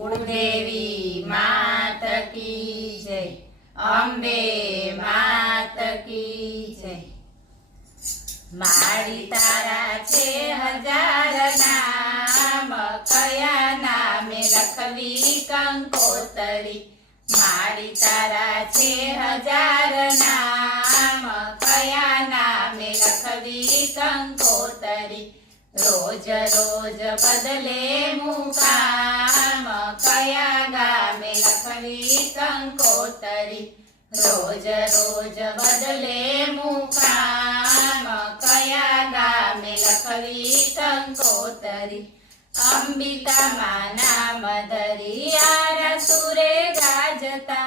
कुलदेवी मात की जय, अंबे मात की जय। मारी तारा छे हजार नाम, कया नामे लखवी कंकोतरी। मारी तारा छे हजार नाम, कया नामे लखवी कंकोतरी। रोज रोज बदले मुकाम, कया गामे लखवी कंकोतरी। रोज रोज बदले मुकाम, कया गामे लखवी कंकोतरी। अंबिका मां नाम धरी आरसुरे गाजता।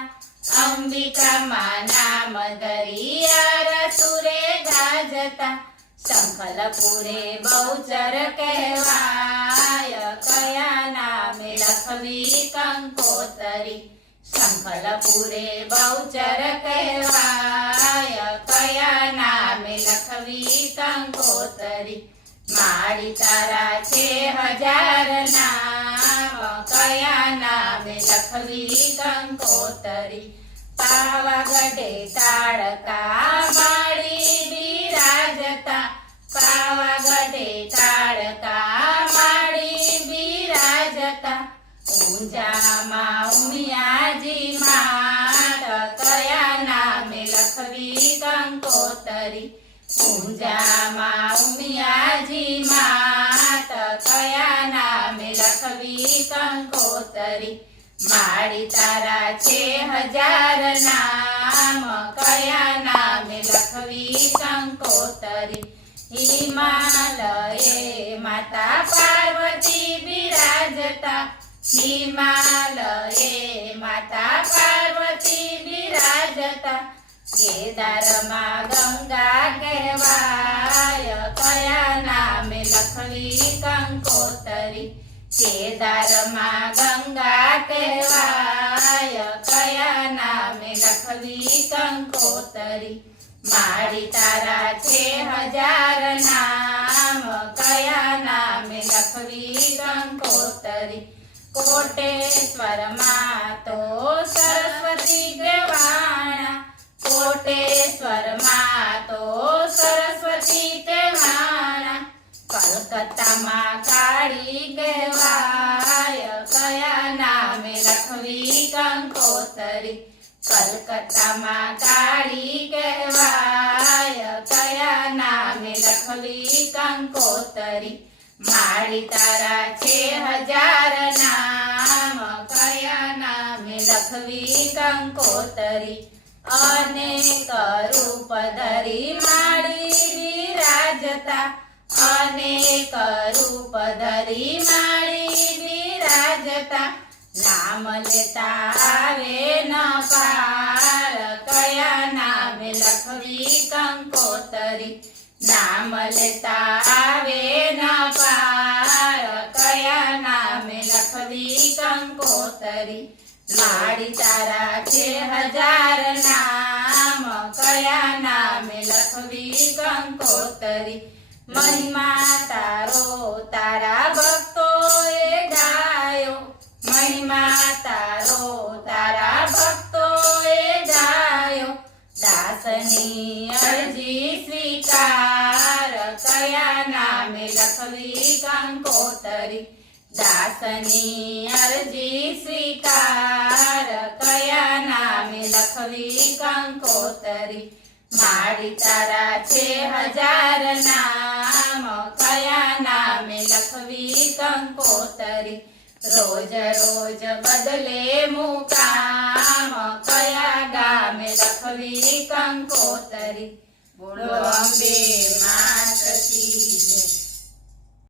अंबिका मां नाम धरी आरसुरे गाजता। शंखलपुरे बहुचर कहवाय, कया नामे लखवी कंकोतरी। शंखलपुरे बहुचर कहवाय, कया नामे लखवी कंकोतरी। मारी तारा छे हजार नाम, कया नामे लखवी कंकोतरी। पावागढ़े ताड़का माड़ी बिराजता। पावागढ़े ताड़का माड़ी बिराजता। ऊंझामा उमियाजी मात, कया नामे लखवी कंकोतरी। ऊंझामा उमियाजी मात, कया नामे लखवी कंकोतरी। मारी तारा छे हजार नाम, कया नामे लखवी कंकोतरी। हिमालये माता पार्वती बिराजता। हिमालये माता पार्वती बिराजता। केदार मां गंगा कहवाय, कया नामे लखवी कंकोतरी। केदार मां गंगा कहवाय, कया नामे लखवी कंकोतरी। मारी तारा छे हजार नाम, कया नामे लखवी कंकोतरी। कोटेश्वर मां तो सरस्वती गवाणा। कोटेश्वर मां तो सरस्वती कहवाणा। कलकत्ता मां काली कहवाय, कया नामे लखवी कंकोतरी। कलकत्ता मां काली कहवाय, कया नामे लखवी कंकोतरी। मारी तारा छे हजार नाम, कया नामे लखवी कंकोतरी। अनेक रूप धरी माड़ी बिराजता। अनेक रूप धरी माड़ी बिराजता। नाम लेता आवे न पार, कया नामे लखवी कंकोतरी। नाम लेता आवे न पार, कया नामे लखवी कंकोतरी। मारी तारा छे हजार नाम, कया नामे लखवी कंकोतरी। महिमा तारो तारा भक्तोए गायो। महिमा तारो तारा भक्तोए गायो। दासनी अर्जी स्वीकार, कया नामे लखवी कंकोतरी। दासनी अर्जी स्वीकार, कया नामे लखवी कंकोतरी। मारी तारा छे हजार नाम, कया नामे लखवी कंकोतरी। रोज रोज बदले मुकाम, कया गामे लखवी कंकोतरी। बोलो अंबे मां